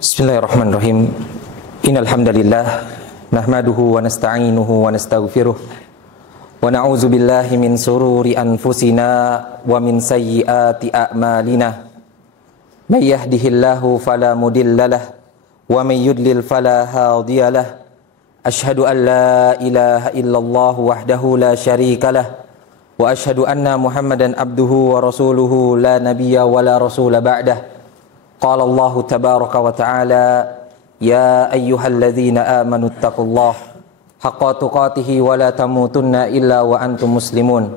Bismillahirrahmanirrahim. Innal hamdalillah nahmaduhu wa nasta'inuhu wa nastaghfiruh wa na'udzu billahi min sururi anfusina wa min sayyiati a'malina. May yahdihillahu fala mudhillalah wa may yudlil fala hadiyalah. Asyhadu an la ilaha illallah wahdahu la syarikalah wa asyhadu anna Muhammadan abduhu wa rasuluhu la nabiyya wa la rasula ba'dah. Qala Allah tabaraka wa ta'ala ya ayyuhalladzina amanu taqullaha haqqa tuqatih wa la tamutunna illa wa antum muslimun.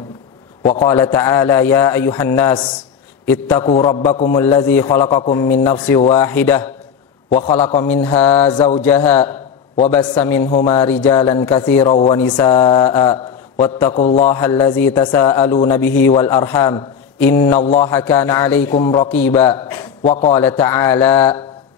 Wa qala ta'ala ya ayyuhan nas ittaqu rabbakumul ladzi khalaqakum min nafsin wahidah wa khalaqa minha zawjaha wa bassa minhuma rijalan katsiran wa nisaa'a wattaqullaha allazi tasaaluna bihi wal arham innallaha kana 'alaikum raqiba. Wa qala ta'ala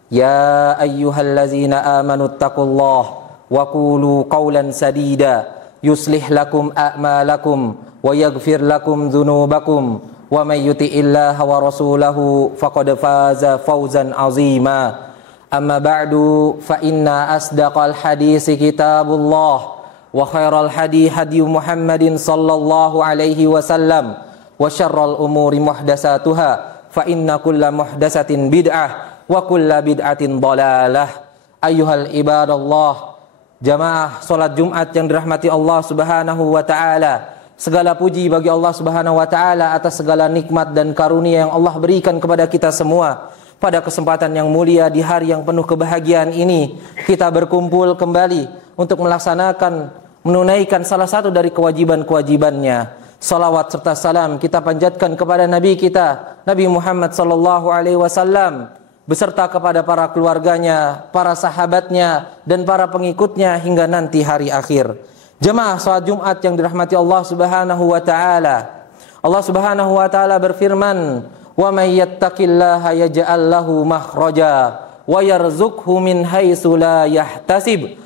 ya ayyuhallazina amanu taqullaha wa qulu qawlan sadida yuslih lakum a'malakum wa yaghfir lakum dhunubakum wa may yuti'illaha wa rasulahu faqad faza fawzan 'azima. Amma ba'du fa inna asdaqal hadisi kitabullah wa khairal hadi hadi Muhammadin sallallahu alaihi wasallam wa syarrul umuri muhdatsatuha fa inna kulla muhdatsatin bid'ah wa kulla bid'atin dhalalah. Ayyuhal ibadallah, jamaah salat Jumat yang dirahmati Allah Subhanahu wa taala. Segala puji bagi Allah Subhanahu wa taala atas segala nikmat dan karunia yang Allah berikan kepada kita semua. Pada kesempatan yang mulia di hari yang penuh kebahagiaan ini, kita berkumpul kembali untuk menunaikan salah satu dari kewajiban-kewajibannya. Salawat serta salam kita panjatkan kepada Nabi kita, Nabi Muhammad sallallahu alaihi wasallam, beserta kepada para keluarganya, para sahabatnya, dan para pengikutnya hingga nanti hari akhir. Jemaah salat Jumat yang dirahmati Allah Subhanahu wa taala. Allah Subhanahu wa taala berfirman, "Wa may yattaqillaha yaj'al lahu makhraja wa yarzuqhu min haitsu la yahtasib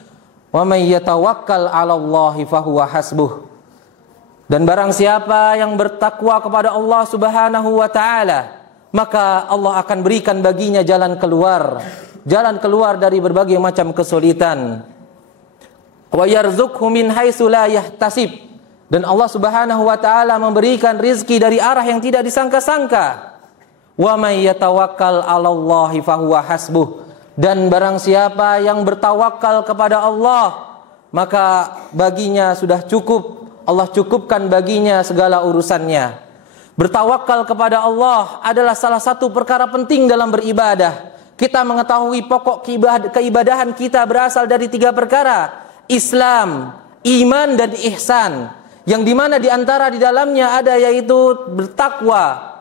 wa may yatawakkal 'alallahi fahuwa hasbuh." Dan barang siapa yang bertakwa kepada Allah Subhanahu wa taala, maka Allah akan berikan baginya jalan keluar dari berbagai macam kesulitan. Wa yarzuqhu min haitsu la yahtasib. Dan Allah Subhanahu wa taala memberikan rizki dari arah yang tidak disangka-sangka. Wa may yatawakkal 'alallahi fahuwa hasbuh. Dan barang siapa yang bertawakal kepada Allah, maka baginya sudah cukup. Allah cukupkan baginya segala urusannya. Bertawakal kepada Allah adalah salah satu perkara penting dalam beribadah. Kita mengetahui pokok keibadahan kita berasal dari 3 perkara: Islam, iman, dan ihsan. Yang dimana diantara di dalamnya ada yaitu bertakwa,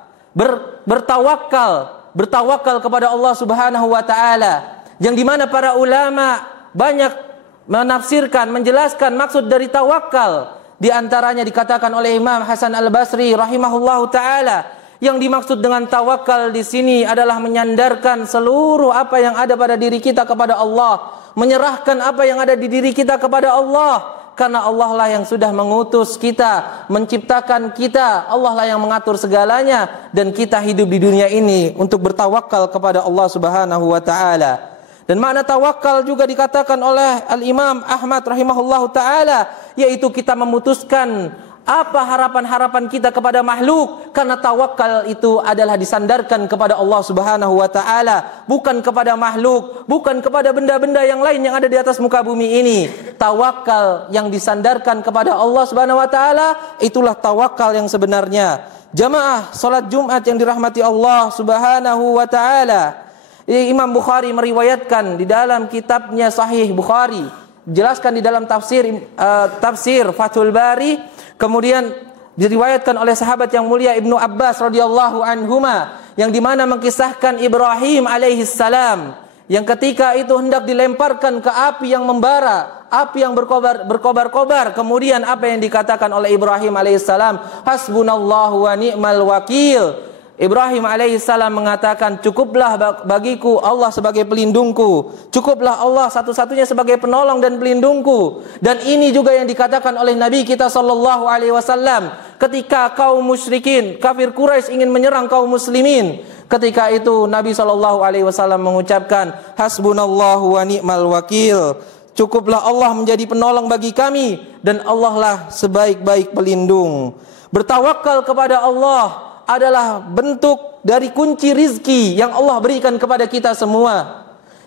bertawakal kepada Allah Subhanahu wa taala. Yang dimana para ulama banyak menafsirkan, menjelaskan maksud dari tawakal. Di antaranya dikatakan oleh Imam Hasan Al-Basri rahimahullahu taala, yang dimaksud dengan tawakal di sini adalah menyandarkan seluruh apa yang ada pada diri kita kepada Allah, menyerahkan apa yang ada di diri kita kepada Allah, karena Allah lah yang sudah mengutus kita, menciptakan kita, Allah lah yang mengatur segalanya, dan kita hidup di dunia ini untuk bertawakal kepada Allah Subhanahu wa taala. Dan makna tawakal juga dikatakan oleh Al-Imam Ahmad rahimahullahu ta'ala, yaitu kita memutuskan apa harapan-harapan kita kepada makhluk, karena tawakal itu adalah disandarkan kepada Allah Subhanahu wa ta'ala, bukan kepada makhluk, bukan kepada benda-benda yang lain yang ada di atas muka bumi ini. Tawakal yang disandarkan kepada Allah Subhanahu wa ta'ala, itulah tawakal yang sebenarnya. Jamaah salat Jumat yang dirahmati Allah Subhanahu wa ta'ala, Imam Bukhari meriwayatkan di dalam kitabnya Sahih Bukhari, dijelaskan di dalam tafsir Fathul Bari, kemudian diriwayatkan oleh sahabat yang mulia Ibnu Abbas radhiyallahu anhuma, yang dimana mengkisahkan Ibrahim alaihissalam yang ketika itu hendak dilemparkan ke api yang membara, api yang berkobar-kobar. Kemudian apa yang dikatakan oleh Ibrahim alaihissalam? Hasbunallahu wa ni'mal wakil. Ibrahim alaihissalam mengatakan, cukuplah bagiku Allah sebagai pelindungku, cukuplah Allah satu-satunya sebagai penolong dan pelindungku. Dan ini juga yang dikatakan oleh Nabi kita sallallahu alaihi wasallam ketika kaum musyrikin, kafir Quraisy ingin menyerang kaum muslimin. Ketika itu Nabi SAW mengucapkan, hasbunallahu wa ni'mal wakil. Cukuplah Allah menjadi penolong bagi kami, dan Allah lah sebaik-baik pelindung. Bertawakal kepada Allah adalah bentuk dari kunci rizki yang Allah berikan kepada kita semua.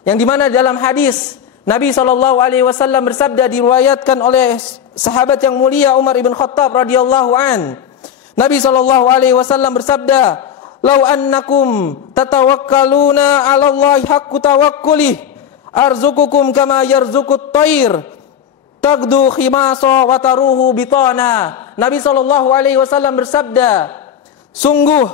Yang dimana dalam hadis Nabi SAW bersabda, diriwayatkan oleh sahabat yang mulia Umar ibn Khattab radhiyallahu an. Nabi SAW bersabda, "Lau annakum tatawakkaluna 'ala Allahi haqqu tawakkulih, arzukukum kama yarzuqut thair, tagdu khimasa wa taruhu bitana." Nabi SAW bersabda, sungguh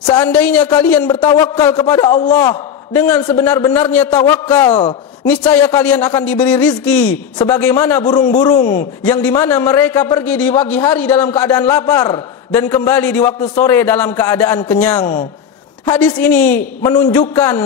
seandainya kalian bertawakal kepada Allah dengan sebenar-benarnya tawakal, niscaya kalian akan diberi rizki sebagaimana burung-burung yang dimana mereka pergi di pagi hari dalam keadaan lapar dan kembali di waktu sore dalam keadaan kenyang. Hadis ini menunjukkan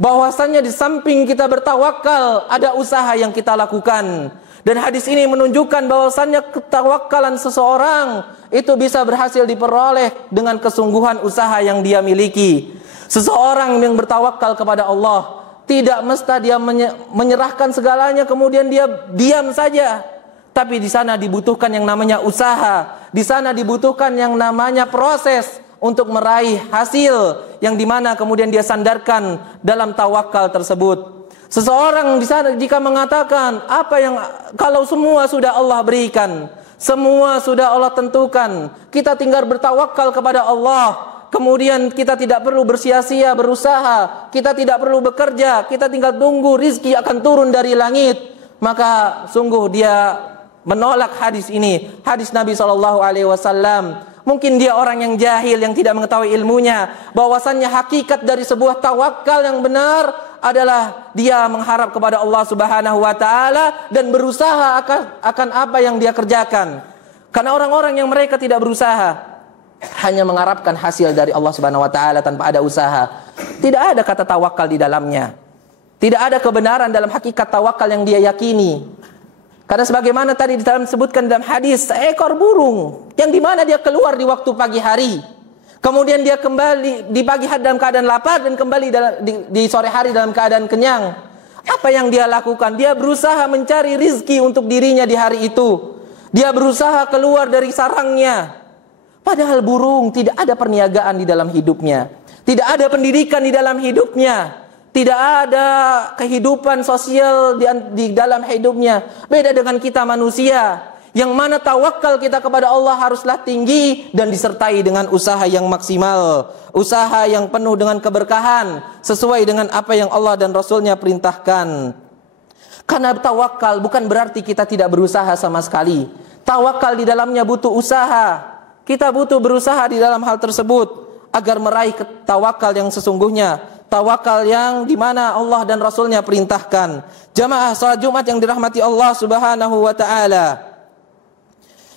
bahwasannya di samping kita bertawakal ada usaha yang kita lakukan. Dan hadis ini menunjukkan bahwasannya ketawakalan seseorang itu bisa berhasil diperoleh dengan kesungguhan usaha yang dia miliki. Seseorang yang bertawakal kepada Allah tidak mesti dia menyerahkan segalanya kemudian dia diam saja. Tapi di sana dibutuhkan yang namanya usaha. Di sana dibutuhkan yang namanya proses untuk meraih hasil yang dimana kemudian dia sandarkan dalam tawakal tersebut. Seseorang di sana jika mengatakan apa yang kalau semua sudah Allah berikan, semua sudah Allah tentukan, kita tinggal bertawakal kepada Allah. Kemudian kita tidak perlu bersia-sia berusaha, kita tidak perlu bekerja, kita tinggal tunggu rizki akan turun dari langit. Maka sungguh dia menolak hadis ini, hadis Nabi SAW. Mungkin dia orang yang jahil yang tidak mengetahui ilmunya, bahwasannya hakikat dari sebuah tawakal yang benar adalah dia mengharap kepada Allah Subhanahu wa taala dan berusaha akan apa yang dia kerjakan. Karena orang-orang yang mereka tidak berusaha, hanya mengharapkan hasil dari Allah Subhanahu wa taala tanpa ada usaha, tidak ada kata tawakal di dalamnya. Tidak ada kebenaran dalam hakikat tawakal yang dia yakini. Karena sebagaimana tadi disebutkan dalam hadis, seekor burung yang dimana dia keluar di waktu pagi hari, kemudian dia kembali di pagi hari dalam keadaan lapar dan kembali di sore hari dalam keadaan kenyang. Apa yang dia lakukan? Dia berusaha mencari rizki untuk dirinya di hari itu. Dia berusaha keluar dari sarangnya. Padahal burung tidak ada perniagaan di dalam hidupnya, tidak ada pendidikan di dalam hidupnya, tidak ada kehidupan sosial di dalam hidupnya. Beda dengan kita manusia, yang mana tawakal kita kepada Allah haruslah tinggi dan disertai dengan usaha yang maksimal, usaha yang penuh dengan keberkahan, sesuai dengan apa yang Allah dan Rasulnya perintahkan. Karena tawakal bukan berarti kita tidak berusaha sama sekali. Tawakal di dalamnya butuh usaha. Kita butuh berusaha di dalam hal tersebut agar meraih tawakal yang sesungguhnya, tawakal yang dimana Allah dan Rasulnya perintahkan. Jamaah salat Jumat yang dirahmati Allah Subhanahu wa taala.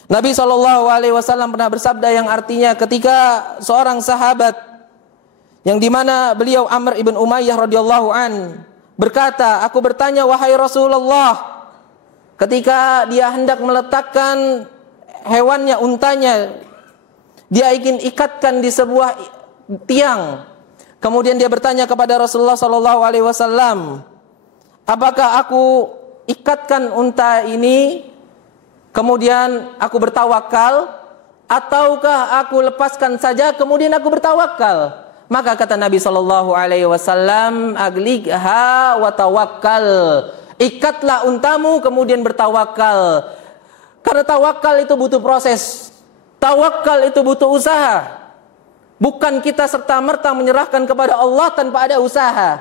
Nabi SAW pernah bersabda yang artinya ketika seorang sahabat yang dimana beliau Amr ibn Umayyah radhiyallahu an berkata, "Aku bertanya wahai Rasulullah," ketika dia hendak meletakkan hewannya, untanya, dia ingin ikatkan di sebuah tiang. Kemudian dia bertanya kepada Rasulullah SAW, "Apakah aku ikatkan unta ini, kemudian aku bertawakal, ataukah aku lepaskan saja kemudian aku bertawakal?" Maka kata Nabi SAW, "Agligha wa tawakkal." Ikatlah untamu kemudian bertawakal. Karena tawakal itu butuh proses. Tawakal itu butuh usaha. Bukan kita serta-merta menyerahkan kepada Allah tanpa ada usaha.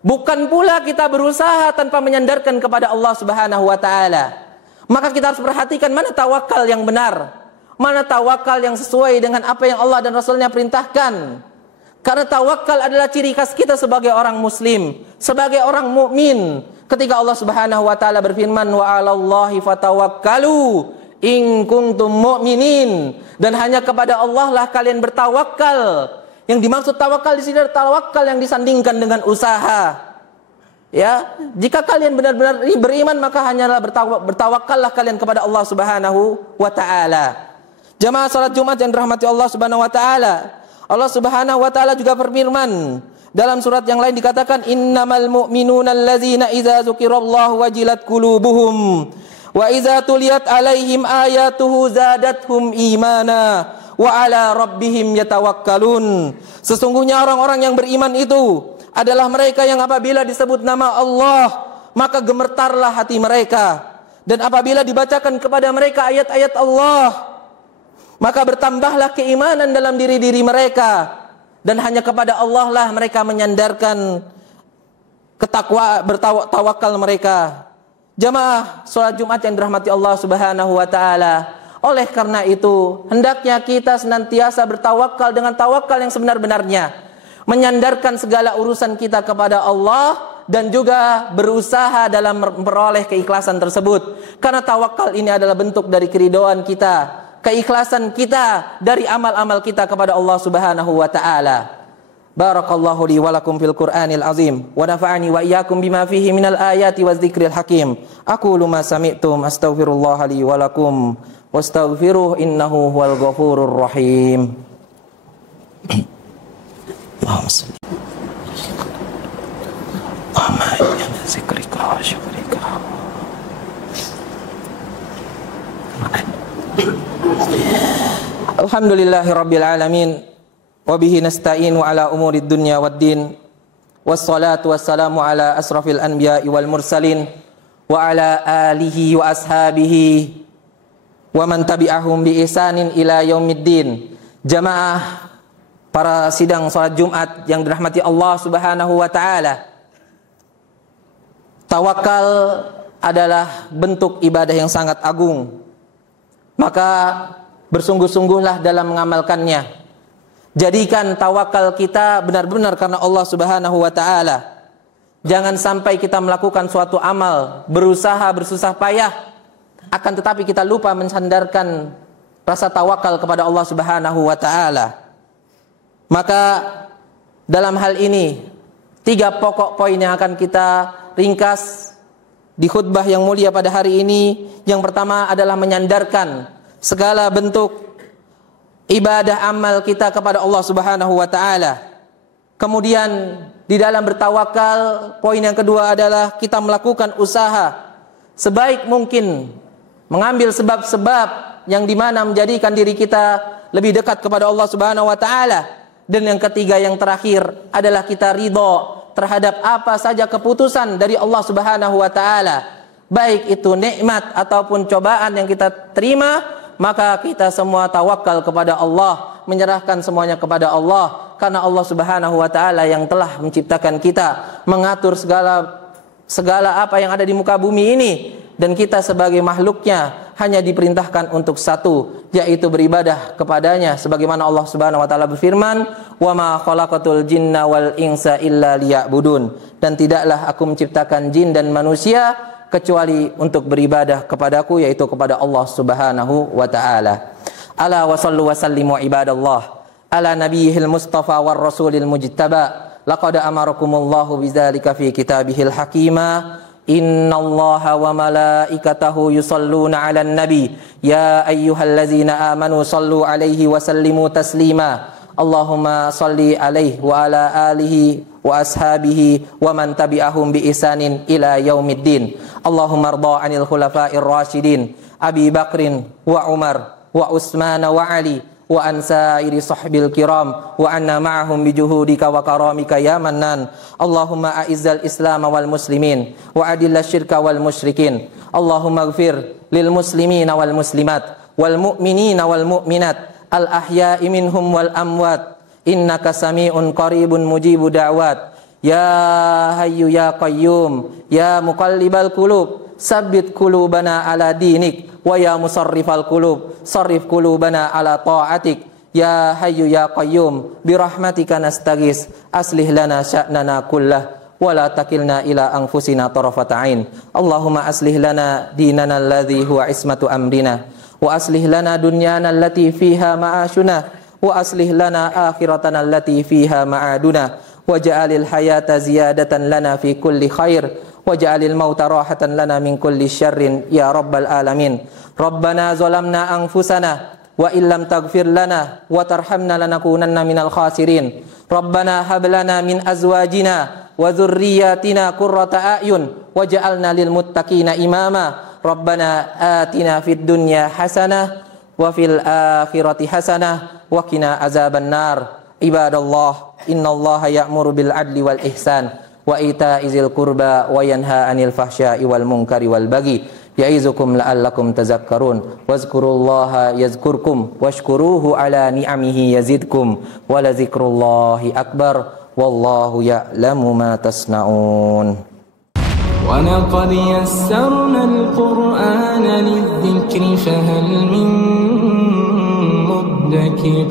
Bukan pula kita berusaha tanpa menyandarkan kepada Allah Subhanahu wa taala. Maka kita harus perhatikan mana tawakal yang benar, mana tawakal yang sesuai dengan apa yang Allah dan Rasulnya perintahkan. Karena tawakal adalah ciri khas kita sebagai orang muslim, sebagai orang mukmin. Ketika Allah Subhanahu wa taala berfirman, "Wa 'alallahi fatawakkalu in kuntum mu'minin." Dan hanya kepada Allah lah kalian bertawakal. Yang dimaksud tawakal di sini adalah tawakal yang disandingkan dengan usaha. Ya, jika kalian benar-benar beriman maka hanyalah bertawakallah kalian kepada Allah Subhanahu wa taala. Jamaah salat Jumat yang dirahmati Allah Subhanahu wa taala. Allah Subhanahu wa taala juga berfirman dalam surat yang lain dikatakan innamal mu'minuna allazina idza dzukirallahu wajilat qulubuhum wa idza tuliyat alaihim ayatuhu zadatuhum imana wa ala rabbihim yatawakkalun. Sesungguhnya orang-orang yang beriman itu adalah mereka yang apabila disebut nama Allah maka gemetarlah hati mereka, dan apabila dibacakan kepada mereka ayat-ayat Allah maka bertambahlah keimanan dalam diri-diri mereka, dan hanya kepada Allah lah mereka menyandarkan bertawakal mereka. Jamaah salat Jumat yang dirahmati Allah Subhanahu wa taala, oleh karena itu hendaknya kita senantiasa bertawakal dengan tawakal yang sebenar-benarnya, menyandarkan segala urusan kita kepada Allah dan juga berusaha dalam memperoleh keikhlasan tersebut, karena tawakal ini adalah bentuk dari keridhaan kita, keikhlasan kita dari amal-amal kita kepada Allah Subhanahu wa taala. Barakallahu li wa lakum fil Qur'anil azim wa nafa'ani wa iyyakum bima fihi minal ayati wadzikril hakim. Aqulu ma sami'tum astaghfirullah li wa lakum wastaghfiruh innahu huwal ghafurur rahim. Allahumma shalli ala zikrika wa syukrika. Alhamdulillahirabbil alamin wa bihi nasta'inu ala umurid dunya waddin, wassalatu wassalamu ala asrafil anbiya'i wal mursalin wa ala alihi wa ashabihi wa man tabi'ahum bi ihsanin ila yaumiddin. Jamaah para sidang salat Jumat yang dirahmati Allah Subhanahu wa taala, tawakal adalah bentuk ibadah yang sangat agung. Maka bersungguh-sungguhlah dalam mengamalkannya. Jadikan tawakal kita benar-benar karena Allah Subhanahu wa taala. Jangan sampai kita melakukan suatu amal, berusaha bersusah payah, akan tetapi kita lupa mensandarkan rasa tawakal kepada Allah Subhanahu wa taala. Maka dalam hal ini 3 pokok poin yang akan kita ringkas di khutbah yang mulia pada hari ini. Yang pertama adalah menyandarkan segala bentuk ibadah amal kita kepada Allah Subhanahu wa taala. Kemudian di dalam bertawakal, poin yang kedua adalah kita melakukan usaha sebaik mungkin, mengambil sebab-sebab yang dimana menjadikan diri kita lebih dekat kepada Allah Subhanahu wa taala. Dan yang ketiga, yang terakhir adalah kita ridho terhadap apa saja keputusan dari Allah Subhanahu wa taala, baik itu nikmat ataupun cobaan yang kita terima, maka kita semua tawakal kepada Allah, menyerahkan semuanya kepada Allah, karena Allah Subhanahu wa taala yang telah menciptakan kita, mengatur segala apa yang ada di muka bumi ini, dan kita sebagai makhluknya hanya diperintahkan untuk satu, yaitu beribadah kepadanya, sebagaimana Allah Subhanahu wa taala berfirman, "Wa ma khalaqatul jinna wal insa illa liya'budun." Dan tidaklah aku menciptakan jin dan manusia kecuali untuk beribadah kepadaku, yaitu kepada Allah Subhanahu wa taala. Ala wa sallu wa sallimu ibadallah ala nabiyil mustafa war rasulil mujtaba. Laqad amarakumullahu bidzalika fi kitabihil hakima. Innallaha wa malaikatahu yusalluna 'alan nabi ya ayyuhallazina amanu sallu 'alaihi wa sallimu taslima. Allahumma salli 'alaihi wa ala alihi wa ashabihi wa man tabi'ahum bi ihsanin ila yaumiddin. Allahumma rda 'anil khulafa'ir rasyidin Abi Bakrin wa Umar wa Utsman wa Ali wa an sa'iri sahbil kiram wa anna ma'ahum bi juhudika wa karamika ya mannan. Allahumma a'izzal islam wal muslimin wa adillash syirka wal musyrikin. Allahumma ighfir lil muslimina wal muslimat wal mu'minina wal mu'minat al ahya'i minhum wal amwat innaka sami'un qaribun mujibu da'wat. Ya hayyu ya qayyum ya muqallibal qulub sabbit qulubana ala dinik wa ya musarrifal qulub sarrif qulubana ala ta'atik. Ya hayyu ya qayyum bi rahmatika nastaghis aslih lana sya'nana kullah wa la takilna ila anfusina tarafata ain. Allahumma aslih lana dinana alladhi huwa ismatu amrina wa aslih lana dunyana allati fiha ma'ashuna wa aslih lana akhiratana allati fiha ma'aduna waj'alil hayata ziyadatan lana fi kulli khair waj'alil mauta rahatan lana min kulli syarrin ya rabbal alamin. Rabbana zalamna anfusana wa illam taghfir lana wa tarhamna lanakunanna minal khasirin. Rabbana hab lana min azwajina wa dzurriyyatina qurrata a'yun waj'alna lil muttaqina imama. Rabbana atina fid dunya hasanah wa fil akhirati hasanah wa qina azaban nar. Ibadallah, innallaha ya'muru bil adli wal ihsan wa ita'izil qurba wa yanha 'anil fahsya'i wal munkari wal baghi ya'izukum la'allakum tazakkarun. Wazkurullaha yazkurkum washkuruhu ala ni'amihi yazidkum wa la dzikrullahi akbar wallahu ya'lamu ma tasna'un. ولقد يسرنا القرآن للذكر فهل من مدكر